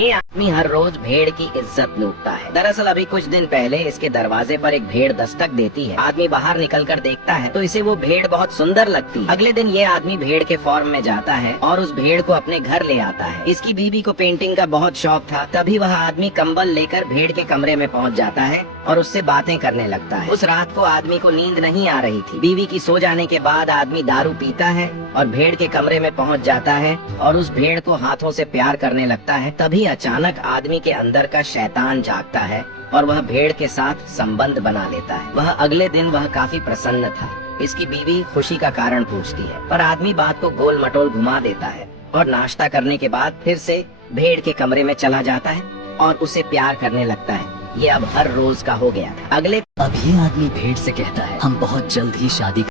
ये आदमी हर रोज भेड़ की इज्जत लूटता है। दरअसल अभी कुछ दिन पहले इसके दरवाजे पर एक भेड़ दस्तक देती है। आदमी बाहर निकलकर देखता है तो इसे वो भेड़ बहुत सुंदर लगती है। अगले दिन ये आदमी भेड़ के फॉर्म में जाता है और उस भेड़ को अपने घर ले आता है। इसकी बीवी को पेंटिंग का बहुत शौक था। तभी वह आदमी कंबल लेकर भेड़ के कमरे में पहुंच जाता है और उससे बातें करने लगता है। उस रात को आदमी को नींद नहीं आ रही थी। बीवी की सो जाने के बाद आदमी दारू पीता है और भेड़ के कमरे में पहुंच जाता है और उस भेड़ को हाथों से प्यार करने लगता है। तभी अचानक आदमी के अंदर का शैतान जागता है और वह भेड़ के साथ संबंध बना लेता है। वह अगले दिन वह काफी प्रसन्न था। इसकी बीवी खुशी का कारण पूछती है पर आदमी बात को गोल मटोल घुमा देता है और नाश्ता करने के बाद फिर से भेड़ के कमरे में चला जाता है और उसे प्यार करने लगता है। ये अब हर रोज का हो गया था। अब ये आदमी भेड़ से कहता है हम बहुत जल्द ही शादी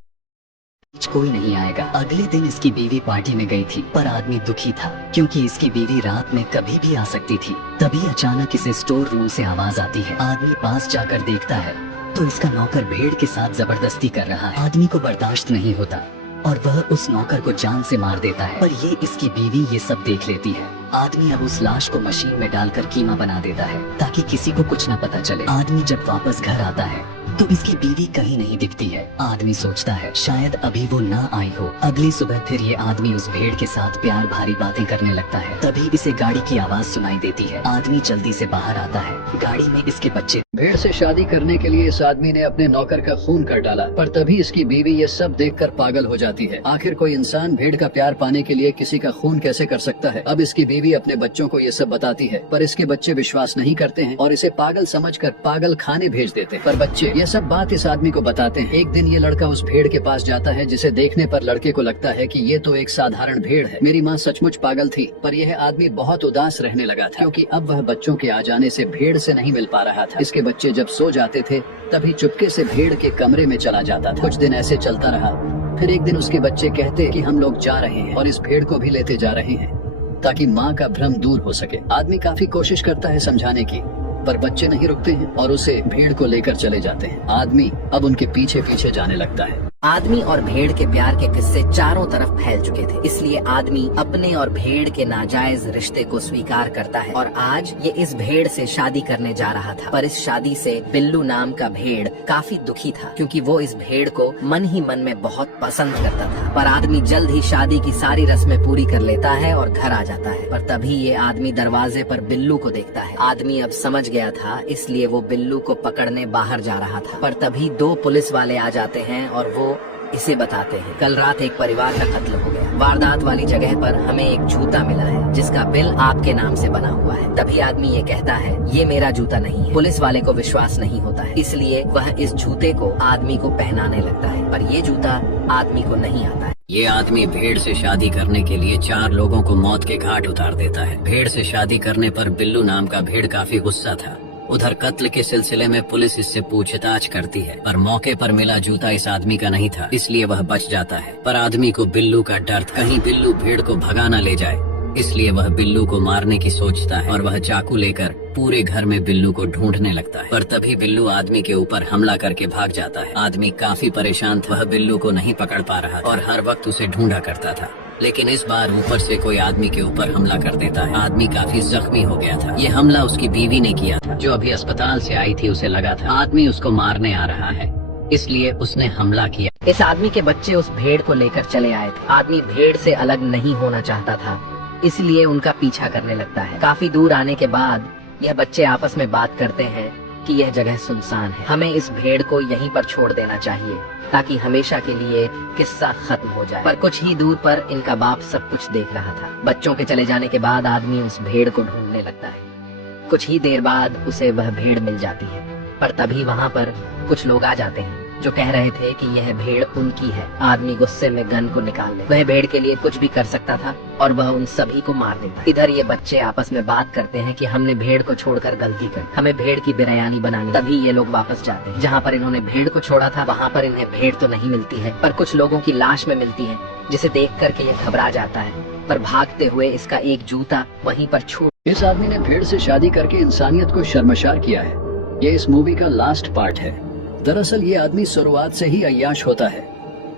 कोई नहीं आएगा। अगले दिन इसकी बीवी पार्टी में गई थी पर आदमी दुखी था क्योंकि इसकी बीवी रात में कभी भी आ सकती थी। तभी अचानक इसे स्टोर रूम से आवाज आती है। आदमी पास जाकर देखता है तो इसका नौकर भेड़ के साथ जबरदस्ती कर रहा है। आदमी को बर्दाश्त नहीं होता और वह उस नौकर को जान से मार देता है पर ये इसकी बीवी ये सब देख लेती है। आदमी अब उस लाश को मशीन में डालकर कीमा बना देता है ताकि किसी को कुछ न पता चले। आदमी जब वापस घर आता है तो इसकी बीवी कहीं नहीं दिखती है। आदमी सोचता है शायद अभी वो ना आई हो। अगली सुबह फिर ये आदमी उस भेड़ के साथ प्यार भरी बातें करने लगता है। तभी इसे गाड़ी की आवाज सुनाई देती है। आदमी जल्दी से बाहर आता है। गाड़ी में इसके बच्चे। भेड़ से शादी करने के लिए इस आदमी ने अपने नौकर का खून कर डाला पर तभी इसकी बीवी ये सब देखकर पागल हो जाती है। आखिर कोई इंसान भेड़ का प्यार पाने के लिए किसी का खून कैसे कर सकता है। अब इसकी बीवी अपने बच्चों को ये सब बताती है पर इसके बच्चे विश्वास नहीं करते हैं और इसे पागल समझकर पागल खाने भेज देते हैं। पर बच्चे ये सब बात इस आदमी को बताते हैं। एक दिन ये लड़का उस भेड़ के पास जाता है जिसे देखने पर लड़के को लगता है कि ये तो एक साधारण भेड़ है। मेरी माँ सचमुच पागल थी। पर यह आदमी बहुत उदास रहने लगा था क्योंकि अब वह बच्चों के आ जाने से भेड़ से नहीं मिल पा रहा था। इसके बच्चे जब सो जाते थे तभी चुपके से भेड़ के कमरे में चला जाता था। कुछ दिन ऐसे चलता रहा। फिर एक दिन उसके बच्चे कहते कि हम लोग जा रहे हैं और इस भेड़ को भी लेते जा रहे हैं ताकि माँ का भ्रम दूर हो सके। आदमी काफी कोशिश करता है समझाने की पर बच्चे नहीं रुकते हैं और उसे भेड़ को लेकर चले जाते हैं। आदमी अब उनके पीछे पीछे जाने लगता है। आदमी और भेड़ के प्यार के किस्से चारों तरफ फैल चुके थे। इसलिए आदमी अपने और भेड़ के नाजायज रिश्ते को स्वीकार करता है और आज ये इस भेड़ से शादी करने जा रहा था। पर इस शादी से बिल्लू नाम का भेड़ काफी दुखी था क्योंकि वो इस भेड़ को मन ही मन में बहुत पसंद करता था। पर आदमी जल्द ही शादी की सारी रस्में पूरी कर लेता है और घर आ जाता है। पर तभी ये आदमी दरवाजे पर बिल्लू को देखता है। आदमी अब समझ गया था इसलिए वो बिल्लू को पकड़ने बाहर जा रहा था। पर तभी 2 पुलिस वाले आ जाते हैं और वो इसे बताते हैं कल रात एक परिवार का कत्ल हो गया। वारदात वाली जगह पर हमें एक जूता मिला है जिसका बिल आपके नाम से बना हुआ है। तभी आदमी ये कहता है ये मेरा जूता नहीं है। पुलिस वाले को विश्वास नहीं होता है इसलिए वह इस जूते को आदमी को पहनाने लगता है पर ये जूता आदमी को नहीं आता है। ये आदमी भेड़ से शादी करने के लिए 4 लोगों को मौत के घाट उतार देता है। भेड़ से शादी करने पर बिल्लू नाम का भेड़ काफी गुस्सा था। उधर कत्ल के सिलसिले में पुलिस इससे पूछताछ करती है पर मौके पर मिला जूता इस आदमी का नहीं था इसलिए वह बच जाता है। पर आदमी को बिल्लू का डर था कहीं बिल्लू भेड़ को भगा न ले जाए इसलिए वह बिल्लू को मारने की सोचता है और वह चाकू लेकर पूरे घर में बिल्लू को ढूंढने लगता है। पर तभी बिल्लू आदमी के ऊपर हमला करके भाग जाता है। आदमी काफी परेशान था। वह बिल्लू को नहीं पकड़ पा रहा और हर वक्त उसे ढूंढा करता था लेकिन इस बार ऊपर से कोई आदमी के ऊपर हमला कर देता है। आदमी काफी जख्मी हो गया था। ये हमला उसकी बीवी ने किया था जो अभी अस्पताल से आई थी। उसे लगा था आदमी उसको मारने आ रहा है इसलिए उसने हमला किया। इस आदमी के बच्चे उस भेड़ को लेकर चले आए थे। आदमी भेड़ से अलग नहीं होना चाहता था इसलिए उनका पीछा करने लगता है। काफी दूर आने के बाद यह बच्चे आपस में बात करते हैं कि यह जगह सुनसान है। हमें इस भेड़ को यहीं पर छोड़ देना चाहिए ताकि हमेशा के लिए किस्सा खत्म हो जाए। पर कुछ ही दूर पर इनका बाप सब कुछ देख रहा था। बच्चों के चले जाने के बाद आदमी उस भेड़ को ढूंढने लगता है। कुछ ही देर बाद उसे वह भेड़ मिल जाती है पर तभी वहाँ पर कुछ लोग आ जाते हैं जो कह रहे थे कि यह भेड़ उनकी है। आदमी गुस्से में गन को निकाल ले। वह भेड़ के लिए कुछ भी कर सकता था और वह उन सभी को मार देता। इधर ये बच्चे आपस में बात करते हैं कि हमने भेड़ को छोड़कर गलती कर, हमें भेड़ की बिरयानी बनानी। तभी ये लोग वापस जाते हैं। जहाँ पर इन्होंने भेड़ को छोड़ा था वहाँ पर इन्हें भेड़ तो नहीं मिलती है पर कुछ लोगों की लाश में मिलती है जिसे देख करके ये घबरा जाता है। पर भागते हुए इसका एक जूता वहीं पर छूट। इस आदमी ने भेड़ से शादी करके इंसानियत को शर्मसार किया है। ये इस मूवी का लास्ट पार्ट है। दरअसल ये आदमी शुरुआत से ही अय्याश होता है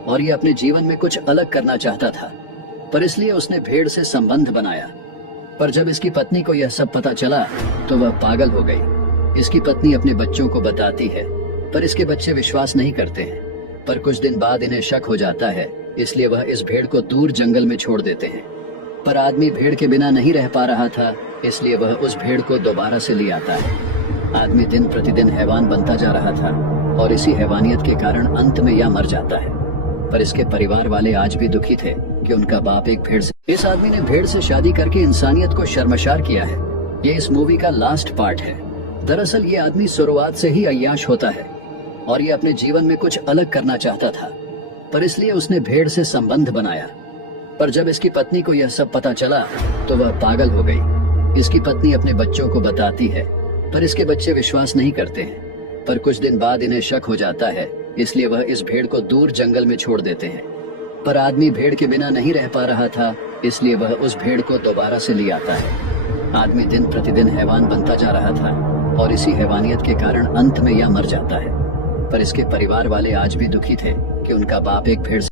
और ये अपने जीवन में कुछ अलग करना चाहता था पर इसलिए उसने भेड़ से संबंध बनाया पर जब इसकी पत्नी को यह सब पता चला तो वह पागल हो गई। इसकी पत्नी अपने बच्चों को बताती है, पर इसके बच्चे विश्वास नहीं करते हैं। पर कुछ दिन बाद इन्हें शक हो जाता है, इसलिए वह इस भेड़ को दूर जंगल में छोड़ देते हैं। पर आदमी भेड़ के बिना नहीं रह पा रहा था, इसलिए वह उस भेड़ को दोबारा से ले आता है। आदमी दिन प्रतिदिन हैवान बनता जा रहा था और इसी हैवानियत के कारण अंत में यह मर जाता है। पर इसके परिवार वाले आज भी दुखी थे कि उनका बाप एक भेड़ से। इस आदमी ने भेड़ से शादी करके इंसानियत को शर्मसार किया है। ये इस मूवी का लास्ट पार्ट है। दरअसल ये आदमी शुरुआत से ही अय्याश होता है और ये अपने जीवन में कुछ अलग करना चाहता था, पर इसलिए उसने भेड़ से संबंध बनाया। पर जब इसकी पत्नी को यह सब पता चला तो वह पागल हो गई। इसकी पत्नी अपने बच्चों को बताती है, पर इसके बच्चे विश्वास नहीं करते हैं। पर कुछ दिन बाद इन्हें शक हो जाता है, इसलिए वह इस भेड़ को दूर जंगल में छोड़ देते हैं। पर आदमी भेड़ के बिना नहीं रह पा रहा था, इसलिए वह उस भेड़ को दोबारा से ले आता है। आदमी दिन प्रतिदिन हैवान बनता जा रहा था और इसी हैवानियत के कारण अंत में यह मर जाता है। पर इसके परिवार वाले आज भी दुखी थे कि उनका बाप एक भेड़